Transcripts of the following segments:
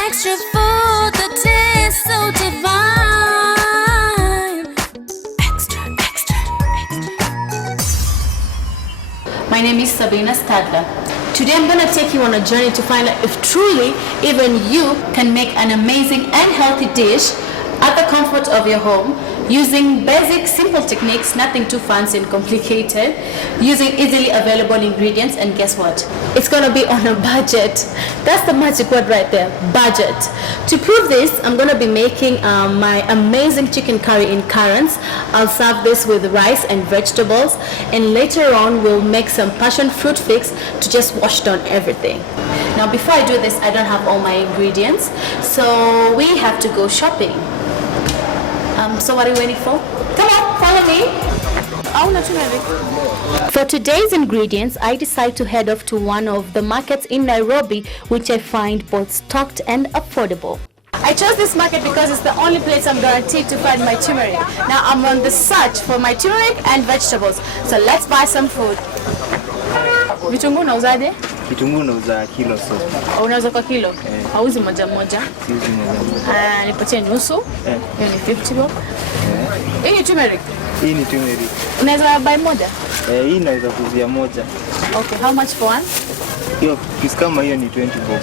Extra food, the taste so divine. Extra. My name is Sabina Stadler. Today I'm going to take you on a journey to find out if truly even you can make an amazing and healthy dish at the comfort of your home using basic simple techniques, nothing too fancy and complicated, using easily available ingredients, and guess what? It's going to be on a budget. That's the magic word right there, budget. To prove this, I'm going to be making my amazing chicken curry in currants. I'll serve this with rice and vegetables, and later on we'll make some passion fruit fix to just wash down everything. Now before I do this, I don't have all my ingredients, so we have to go shopping. So what are you waiting for? Come on, follow me. For today's ingredients, I decide to head off to one of the markets in Nairobi, which I find both stocked and affordable. I chose this market because it's the only place I'm guaranteed to find my turmeric. Now I'm on the search for my turmeric and vegetables. So let's buy some food. Vitunguu unauzaje? Kitunguu nauza kilo so. Unauza kwa kilo? Hauzi moja moja? Siuzi moja moja. Nipatie nusu. Hiyo ni 50 bob. Hii ni turmeric? Hii ni turmeric. Unaweza buy moja? Hii naweza kuzia moja. Okay, how much for one? Hiyo kama hiyo ni 20 bob.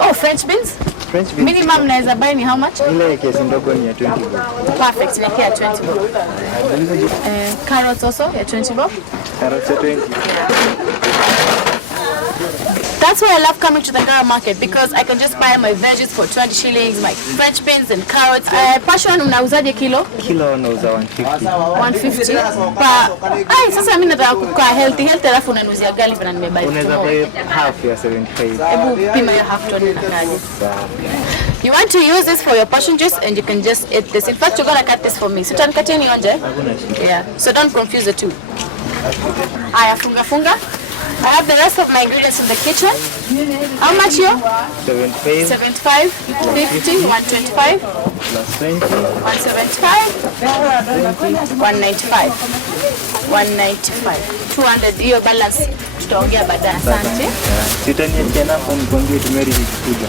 Oh, French beans? French beans. Minimum naweza buy ni how much? Ile kiasi ndogo ni ya 20 bob. Perfect, nikia 20 bob. Carrots also ya 20 bob? Carrots ya 20. That's why I love coming to the Ngara market, because I can just buy my veggies for 20 shillings, my French beans and carrots. Passion unauzaje kilo? Kilo unauza 150. 150? Sasa mimi nataka kukaa healthy alafu unaniuzia gali vile nimebuy. Unaweza buy half ya 75. Hebu pima hiyo half tone na kaje. You want to use this for your passion juice and you can just eat this. In fact, you're going to cut this for me. So utanikatia nionje? Yeah. So don't confuse the two. Aya, funga. I have the rest of my ingredients in the kitchen. How much here? 75. 75, 50, 125. Plus 20. 175. 195. 195. 200. Hiyo balance tutaongea baadaye. Asante. Sitaniachia namba nikwambie turmeric ikikuja.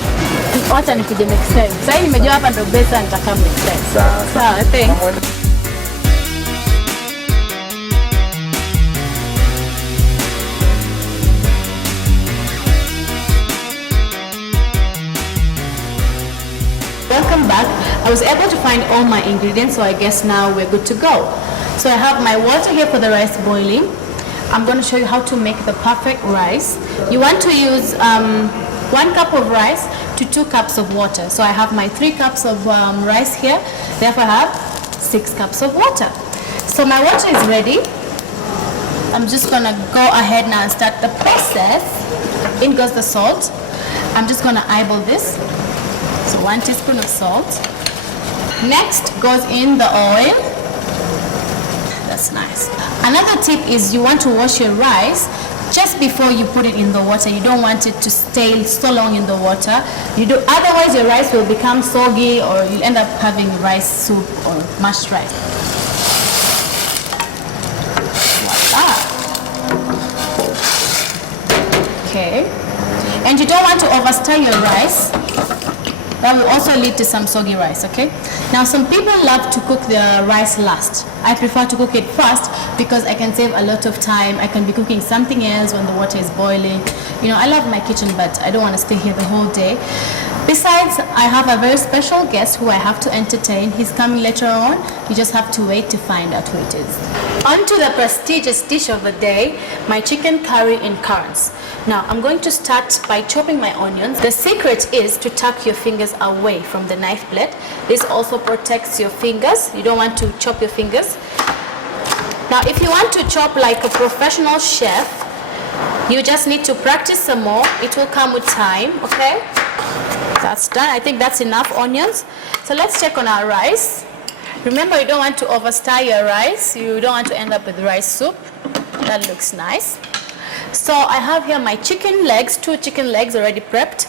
Wacha nikuje next time. Sasa nimejua hapa ndo besa, nitakaa next time. Sawa, thanks. Welcome back. I was able to find all my ingredients, so I guess now we're good to go. So I have my water here for the rice boiling. I'm going to show you how to make the perfect rice. You want to use 1 cup of rice to 2 cups of water. So I have my 3 cups of rice here, therefore I have 6 cups of water. So my water is ready. I'm just going to go ahead now and start the process. In goes the salt. I'm just going to eyeball this. So 1 teaspoon of salt. Next goes in the oil. That's nice. Another tip is you want to wash your rice just before you put it in the water. You don't want it to stay so long in the water. Otherwise your rice will become soggy, or you'll end up having rice soup or mashed rice. Voila. Okay. And you don't want to overstir your rice. That will also lead to some soggy rice, okay? Now, some people love to cook their rice last. I prefer to cook it first because I can save a lot of time. I can be cooking something else when the water is boiling. You know, I love my kitchen, but I don't want to stay here the whole day. Besides, I have a very special guest who I have to entertain. He's coming later on. You just have to wait to find out who it is. On to the prestigious dish of the day, my chicken curry in currants. Now, I'm going to start by chopping my onions. The secret is to tuck your fingers away from the knife blade. This also protects your fingers. You don't want to chop your fingers. Now, if you want to chop like a professional chef, you just need to practice some more. It will come with time, okay? That's done. I think that's enough onions. So let's check on our rice. Remember, you don't want to overstir your rice. You don't want to end up with rice soup. That looks nice. So I have here my chicken legs, 2 chicken legs already prepped,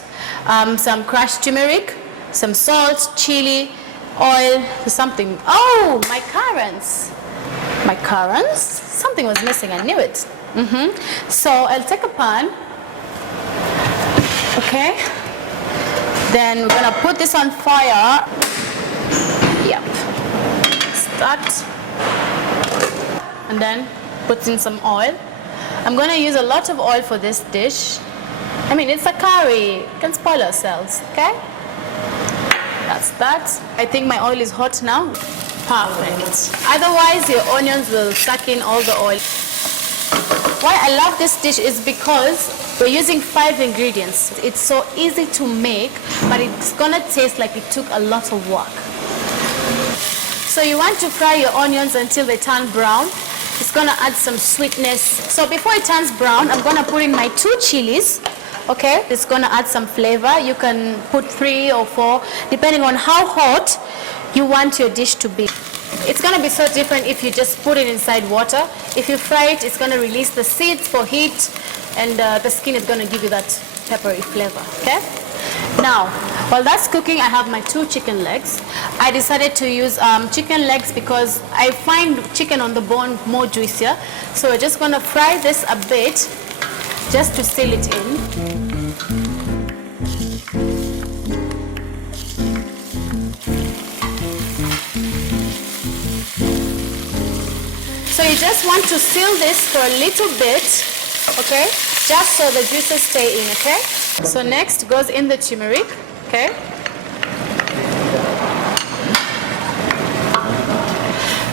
some crushed turmeric, some salt, chili, oil, something. Oh, my currants. My currants? Something was missing, I knew it. So I'll take a pan. Okay. Then we're gonna put this on fire. Yep. Start. And then put in some oil. I'm gonna use a lot of oil for this dish. I mean, it's a curry. We can spoil ourselves, okay? That's that. I think my oil is hot now. Perfect. Otherwise, your onions will suck in all the oil. Why I love this dish is because we're using 5 ingredients. It's so easy to make, but it's gonna taste like it took a lot of work. So you want to fry your onions until they turn brown. It's gonna add some sweetness. So before it turns brown, I'm gonna put in my 2 chilies. Okay, it's gonna add some flavor. You can put 3 or 4, depending on how hot you want your dish to be. It's gonna be so different if you just put it inside water. If you fry it, it's gonna release the seeds for heat, and the skin is gonna give you that peppery flavor, okay? Now, while that's cooking, I have my 2 chicken legs. I decided to use chicken legs because I find chicken on the bone more juicier. So we're just gonna fry this a bit, just to seal it in. So you just want to seal this for a little bit, okay? Just so the juices stay in, okay? So next goes in the turmeric, okay?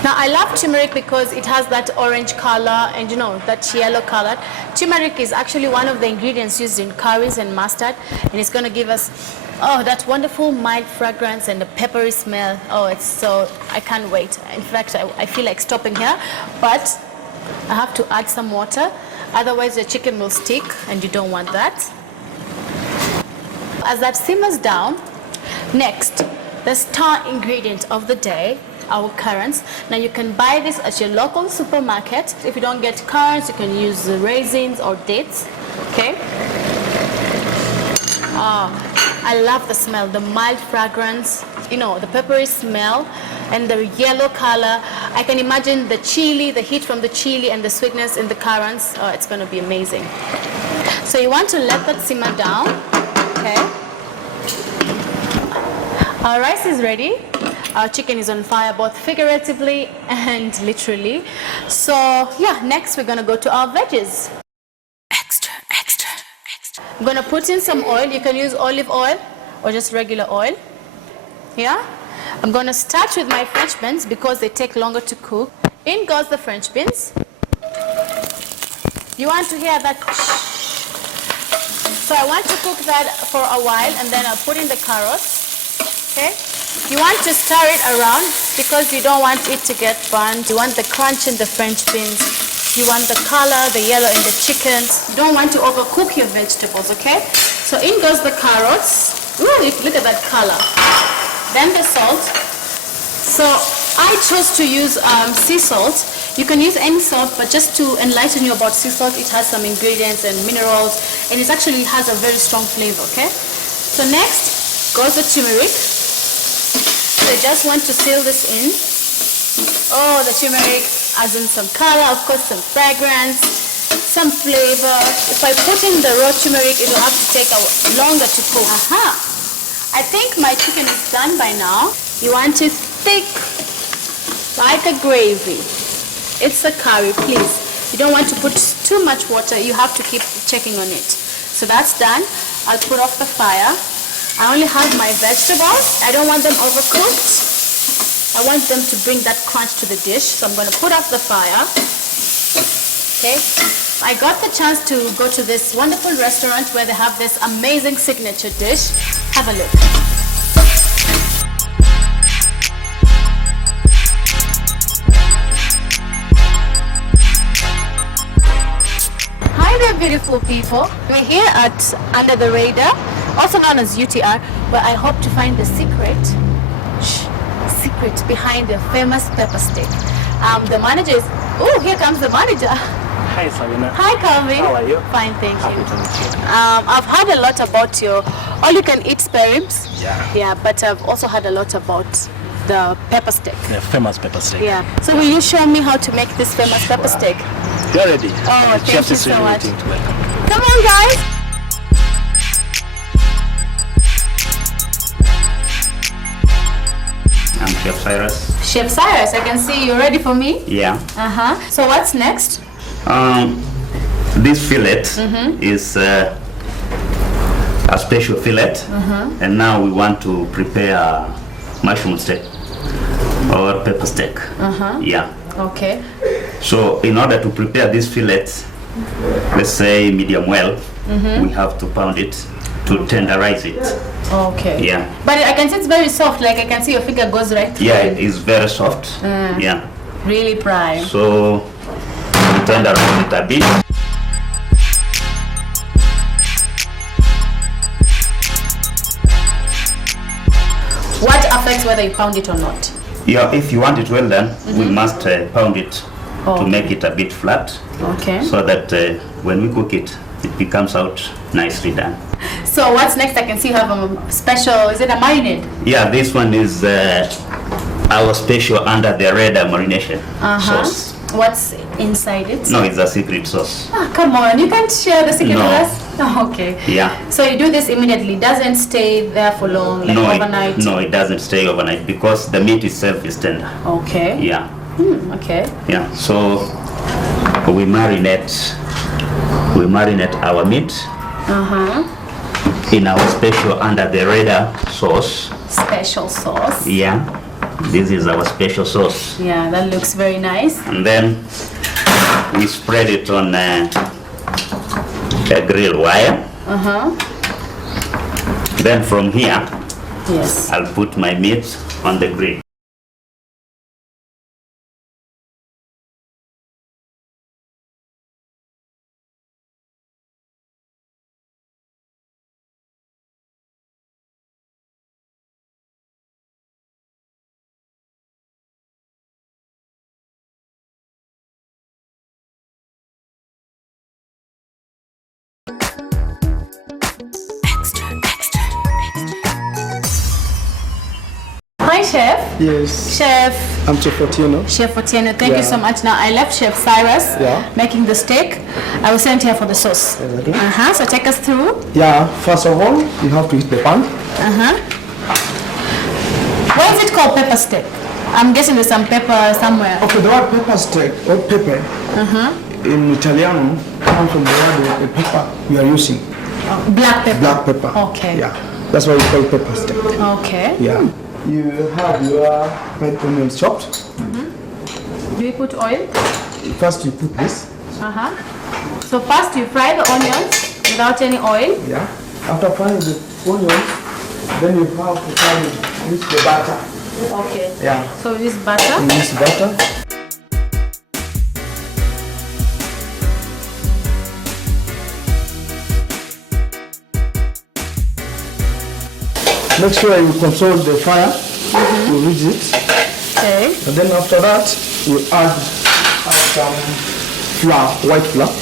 Now I love turmeric because it has that orange color and that yellow color. Turmeric is actually one of the ingredients used in curries and mustard, and it's going to give us that wonderful mild fragrance and the peppery smell. Oh, it's so, I can't wait. In fact, I feel like stopping here, but I have to add some water. Otherwise the chicken will stick and you don't want that. As that simmers down, next, the star ingredient of the day, our currants. Now you can buy this at your local supermarket. If you don't get currants, you can use raisins or dates, okay? I love the smell, the mild fragrance, the peppery smell and the yellow color. I can imagine the chili, the heat from the chili and the sweetness in the currants. Oh, it's going to be amazing. So you want to let that simmer down, okay? Our rice is ready. Our chicken is on fire, both figuratively and literally. So yeah, next we're going to go to our veggies. Extra, extra, extra. I'm going to put in some oil. You can use olive oil or just regular oil. Yeah? I'm going to start with my French beans because they take longer to cook. In goes the French beans. You want to hear that? So I want to cook that for a while and then I'll put in the carrots. Okay? You want to stir it around because you don't want it to get burnt. You want the crunch in the French beans. You want the color, the yellow in the chicken. You don't want to overcook your vegetables, okay? So in goes the carrots. Ooh, look at that color. Then the salt. So I chose to use sea salt. You can use any salt, but just to enlighten you about sea salt, it has some ingredients and minerals, and it actually has a very strong flavor, okay? So next goes the turmeric. So I just want to seal this in. Oh, the turmeric adds in some color, of course some fragrance, some flavor. If I put in the raw turmeric, it will have to take longer to cook. Aha! I think my chicken is done by now. You want it thick, like a gravy. It's a curry, please. You don't want to put too much water. You have to keep checking on it. So that's done. I'll put off the fire. I only have my vegetables. I don't want them overcooked. I want them to bring that crunch to the dish. So I'm going to put off the fire. Okay. I got the chance to go to this wonderful restaurant where they have this amazing signature dish. Have a look. Hi there, beautiful people. We're here at Under the Radar, also known as UTR, where I hope to find the secret behind the famous pepper steak. The manager is, oh, here comes the manager. Hi, Sabina. Hi, Calvin. How are you? Fine, thank Happy you. to meet you. I've heard a lot about your all-you-can-eat spare ribs. Yeah. Yeah, but I've also heard a lot about the pepper steak. The famous pepper steak. Yeah. So will you show me how to make this famous pepper steak? You're ready. Oh, The thank chef you is so really much. waiting to welcome. Come on, guys. I'm Chef Cyrus. Chef Cyrus, I can see you're ready for me. Yeah. So what's next? This fillet is a special fillet, and now we want to prepare mushroom steak or pepper steak. Yeah. Okay. So in order to prepare this fillet, let's say medium well, we have to pound it to tenderize it. Okay. Yeah. But I can see it's very soft. Like I can see your finger goes right through. Yeah, it is very soft. Yeah. Really prime. So we tenderize it a bit. What affects whether you pound it or not? Yeah, if you want it well done, we must pound it to make it a bit flat, Okay. so that when we cook it, it becomes out nicely done. So what's next? I can see you have a special, is it a marinade? Yeah, this one is our special under the red marination sauce. What's inside it? No, it's a secret sauce. Ah, come on, you can't share the secret No. with us? Oh, okay. Yeah. So you do this immediately, doesn't stay there for long, like overnight? No, it doesn't stay overnight because the meat itself is tender. Okay. Yeah, Okay. yeah. So we marinate our meat in our special under the red sauce. Special sauce. Yeah, this is our special sauce. Yeah, that looks very nice. And then we spread it on a grill wire. Then from here, Yes. I'll put my meat on the grill. Hi, Chef. Yes, Chef. I'm Chef Otieno. Chef Otieno, thank you Yeah. so much. Now, I left Chef Cyrus Yeah. making the steak. I was sent here for the sauce. Exactly. So take us through. Yeah, first of all, you have to heat the pan. Why is it called pepper steak? I'm guessing there's some pepper somewhere. Okay, the word pepper steak or pepper in Italiano comes from the word pepper we are using. Black pepper. Black pepper. Okay. Yeah, that's why we call it pepper steak. Okay. Yeah. You have your red onions chopped. Do you put oil? First you put this. So first you fry the onions without any oil. Yeah. After frying the onions, then you have to fry with the butter. Okay. Yeah. So this butter. You use butter. Make sure you control the fire to reach it. Okay. And then after that, you add some flour, white flour.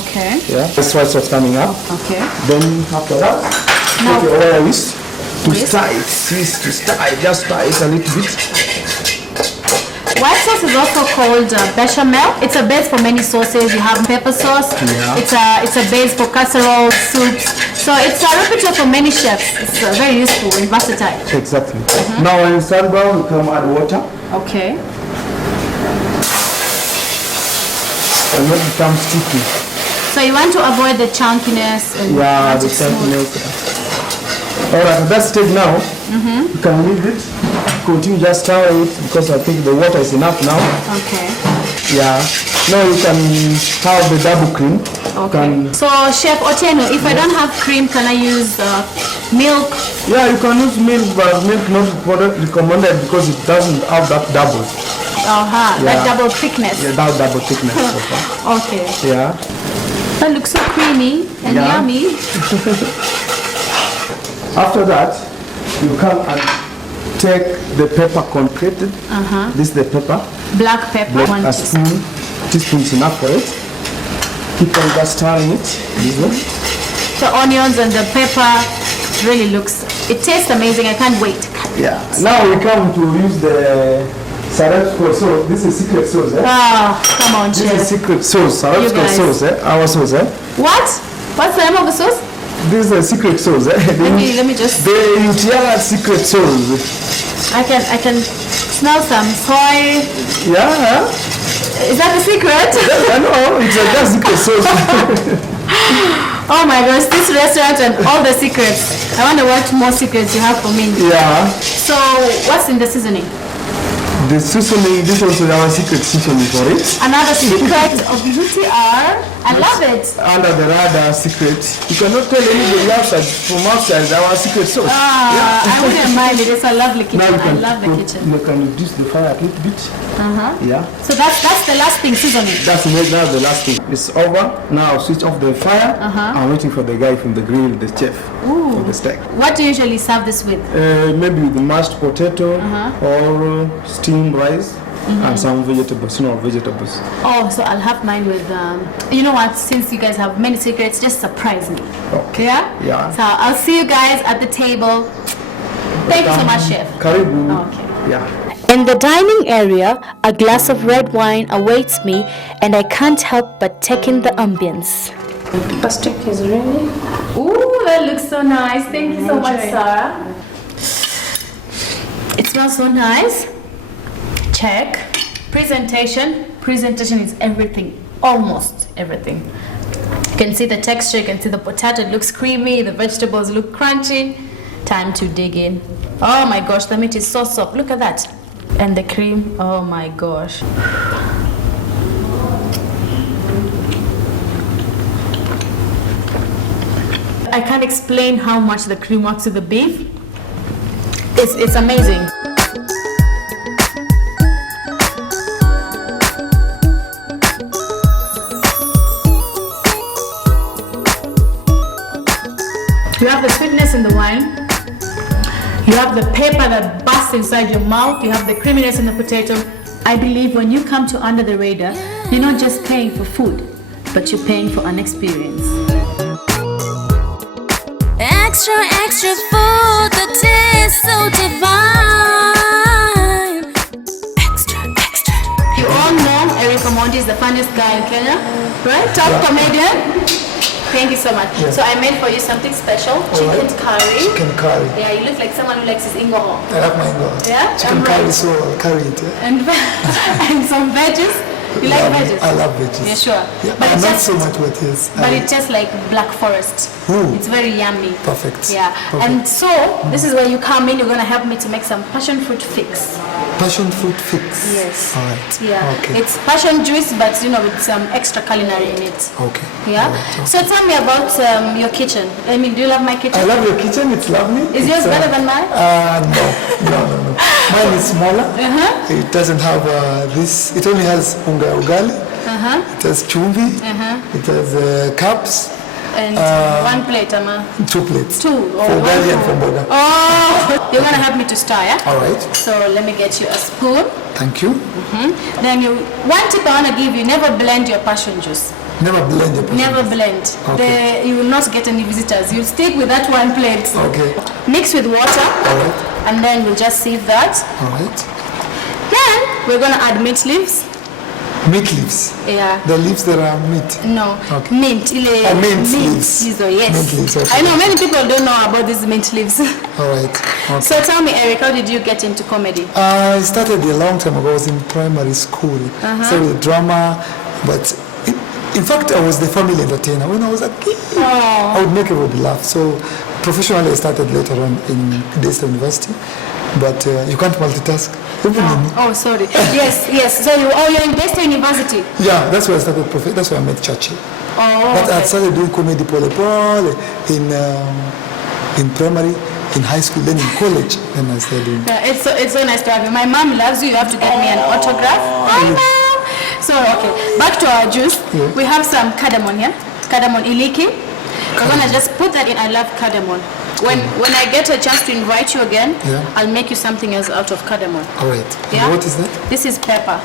Okay. Yeah. That's why it's coming up. Okay. Then after that, Now- take your oil whisk to Whisk? stir it. Whisk to stir it. Just stir it a little bit. White sauce is also called bechamel. It's a base for many sauces. You have pepper sauce. Yeah. It's a base for casseroles, soups. So it's a repertoire for many chefs. It's very useful and versatile. Exactly. Now when it's done brown, you come add water Okay. and when it becomes sticky. So you want to avoid the chunkiness and Yeah, want the it smooth. sharpness. Alright, at that stage now, you can leave it. Continue just stir it because I think the water is enough now. Okay. Yeah. Now you can have the double cream. You Okay. can, So Chef Otieno, if I don't have cream, can I use milk? yeah, you can use milk, but milk not recommended because it doesn't have that double. Like Yeah. double thickness. Yeah, that double thickness. Okay. Okay. Yeah. That looks so creamy and Yeah. yummy. After that, you come and take the pepper concreted. This is the pepper. Black pepper. One A teaspoon. teaspoon is enough for it. Keep on just stirring it. This way. The onions and the pepper really looks, it tastes amazing. I can't wait. Yeah. Now we come to use the Sarapsco sauce. This is secret sauce, eh? Ah, come on, This chef. is secret sauce. Sarapsco guys. sauce, eh? Our sauce, eh? What? What's the name of the sauce? This is a secret sauce, eh? Let me just. The entire secret sauce. I can smell some soy. Yeah. Is that the secret? I know. It's a just secret sauce. Oh my gosh, this restaurant and all the secrets. I wonder what more secrets you have for me. Yeah. So, what's in the seasoning? The seasoning, this also our secret seasoning for it. Another secret of UTR. I love it. Under the radar secret. You cannot tell anybody outside from outside our secret sauce. I wouldn't mind it. It's a lovely kitchen. Now you I can, love the kitchen. You can reduce the fire a little bit. Yeah. So that's the last thing, seasoning. That's the last thing. It's over. Now switch off the fire. I'm waiting for the guy from the grill, the chef, for the steak. What do you usually serve this with? Maybe with the mashed potato or steamed rice and some vegetables, vegetables. Oh, so I'll have mine with, you know what, since you guys have many secrets, just surprise me. Okay. Yeah? Yeah. So I'll see you guys at the table. Thank you so much, chef. Karibu. Okay. Yeah. In the dining area, a glass of red wine awaits me, and I can't help but take in the ambience. The steak is ready. Ooh, that looks so nice. Thank you so much, Sarah. It smells so nice. Check. Presentation. Presentation is everything. Almost everything. You can see the texture, you can see the potato, it looks creamy, the vegetables look crunchy. Time to dig in. Oh my gosh, the meat is so soft. Look at that. And the cream, oh my gosh. I can't explain how much the cream works with the beef. It's amazing. You have the sweetness in the wine. You have the pepper that bursts inside your mouth. You have the creaminess in the potato. I believe when you come to Under the Radar, you're not just paying for food, but you're paying for an experience. Extra, extra food that tastes so divine. Extra, extra. You all know Eric Omondi is the funniest guy in Kenya, right? Top comedian. Thank you so much. Yeah. So I made for you something special, chicken curry. Chicken curry. Yeah, you look like someone who likes his ingoho. I like my ingo. Yeah? Chicken I'm curry, right. so I'll carry it. Yeah? And, and some veggies. You like veggies? I love veggies. Yeah, sure. Yeah, But I'm it's not just- so much with this. But it tastes like black forest. Ooh. It's very yummy. Perfect. Yeah. Perfect. And so this is where you come in. You're gonna help me to make some passion fruit fix. Passion fruit fix. Yes. All right. Yeah. Okay. It's passion juice, but with some extra culinary in it. Okay. Yeah. All right, okay. So tell me about your kitchen. I mean, do you love my kitchen? I love your kitchen. It's lovely. Is yours It's, better than mine? No. Mine is smaller. It doesn't have this. It only has unga ugali. It has chumvi. It has cups. And one plate, Ama. 2 plates. Two. For ugali and for boga. Oh, you're gonna help me to stir, yeah? All right. So let me get you a spoon. Thank you. Then one tip I wanna give you: never blend your passion juice. Never blend your passion. Never blend. Okay. You will not get any visitors. You'll stick with that one plate. Okay. Mix with water, All right. and then we'll just sieve that. All right. Then we're gonna add mint leaves. Meat leaves. Yeah. The leaves that are meat. No, Okay. mint. Oh, mint leaves. Hizo, yes. Mint leaves, okay. I know many people don't know about these mint leaves. All right. Okay. So tell me, Eric, how did you get into comedy? I started a long time ago. I was in primary school. Started with drama, but in fact, I was the family entertainer. When I was a kid, I would make everybody laugh. So professionally, I started later on in Daystar University. But you can't multitask. Even in, Oh, sorry. Yes. So you're in Daystar University. yeah, that's where I started. That's where I met Churchill. Oh, But I okay. started doing comedy pole in primary, in high school, then in college, then I started doing. Yeah, it's so nice to have you. My mom loves you. You have to get me an autograph. Hi, mom. So, okay, back to our juice. Yeah. We have some cardamom here. Cardamom iliki. We're gonna just put that in. I love cardamom. When I get a chance to invite you again, Yeah. I'll make you something else out of cardamom. All right. Yeah. What is that? This is pepper.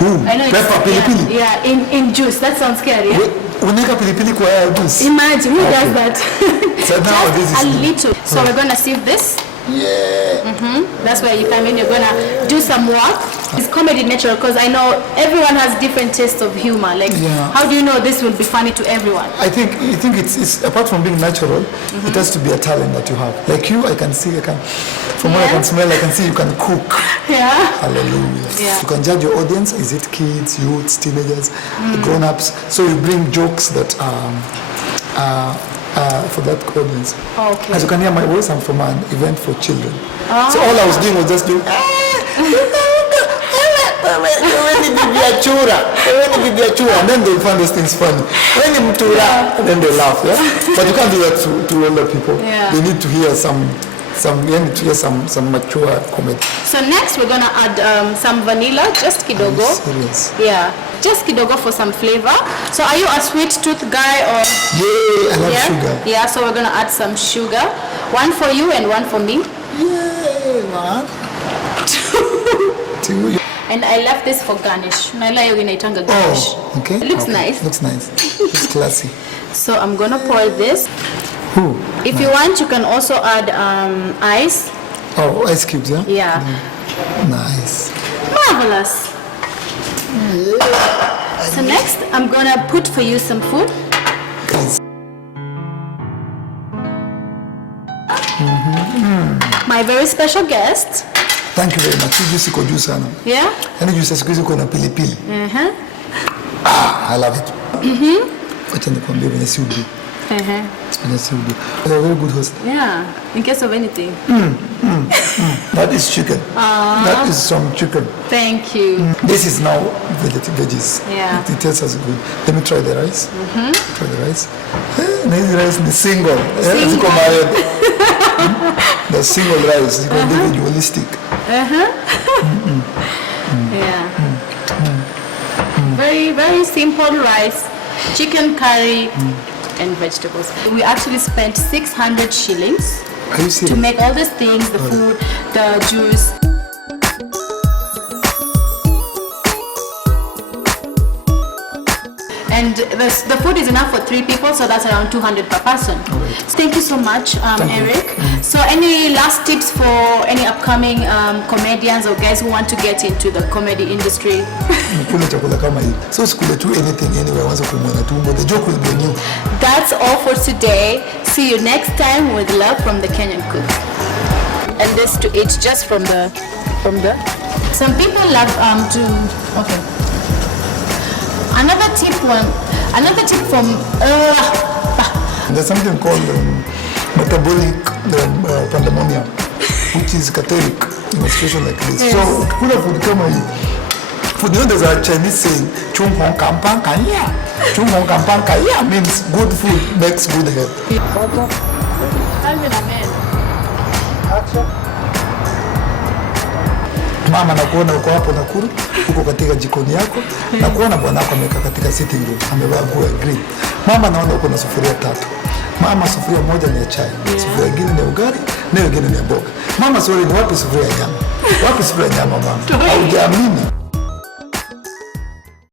Ooh, I know pepper, it's, pili pili. yeah, in juice. That sounds scary. Yeah? Unaweka pilipili kwa juice. Imagine who does that? So now this is a little. So we're gonna sieve this. Yeah. That's where you come in. You're gonna do some work. It's comedy natural because I know everyone has different tastes of humor. Like, how do you know this will be funny to everyone? I think it's apart from being natural, it has to be a talent that you have. Like you, I can see, from what I can smell, I can see you can cook. Yeah. Hallelujah. Yeah. You can judge your audience. Is it kids, youths, teenagers, grown-ups? So you bring jokes that for that audience. Okay. As you can hear my voice, I'm from an event for children. So all I was doing was just doing. And then they find those things funny. And then they laugh, yeah? But you can't do that to older people. Yeah. They need to hear some mature comedy. So next we're gonna add some vanilla, just kidogo. Serious? Yeah, just kidogo for some flavor. So are you a sweet tooth guy or? Yeah, I love sugar. Yeah, so we're gonna add some sugar. One for you and one for me. Yeah, man. Two. And I left this for garnish. Naila yogi naitanga garnish. Oh, okay. It looks nice. Looks nice. It's classy. So I'm gonna pour this. Ooh, If you want, you can also add ice. Oh, ice cubes, yeah? Yeah. Nice. Marvelous. So next, I'm gonna put for you some food. Guys. My very special guest. Thank you very much. Hii juice iko juu sana. Yeah? Yaani juice siku hizi iko na pilipili. I love it. Wacha nikwambie venye si udu. Venye si udu. You're a very good host. Yeah, in case of anything. That is chicken. That is some chicken. Thank you. This is now veggies. Yeah. It tastes as good. Let me try the rice. Try the rice. Na hizi rice ni single. Ziko married. The single rice. Ziko individualistic. Yeah. Very, very simple rice, chicken curry, and vegetables. We actually spent 600 shillings Are you serious? to make all these things, the food, the juice. And the food is enough for 3 people, so that's around 200 per person. So thank you so much, Eric. So any last tips for any upcoming comedians or guys who want to get into the comedy industry? Kula chakula kama hii. So usikule tu anything anywhere once kuumwa na tumbo. The joke will be new. That's all for today. See you next time with love from the Kenyan cook. And this to eat just from the. Some people love to. Okay. Another tip from There's something called metabolic pandemonium, which is catholic in a situation like this. Yes. So kula food kama hii. Food, you know, there's a Chinese saying, "Chung hong kampang kaya." Chung hong kampang kaya means good food makes good health. Mama, nakuona uko hapo Nakuru, uko katika jikoni yako, nakuona bwanako amekaa katika sitting room, amevaa nguo ya green. Mama, naona uko na sufuria 3. Mama, sufuria moja ni ya chai, sufuria nyingine ni ya ugali, na nyingine ni ya mboga. Mama, sorry, ni wapi sufuria ya nyama? Wapi sufuria ya nyama mama? Haujaamini.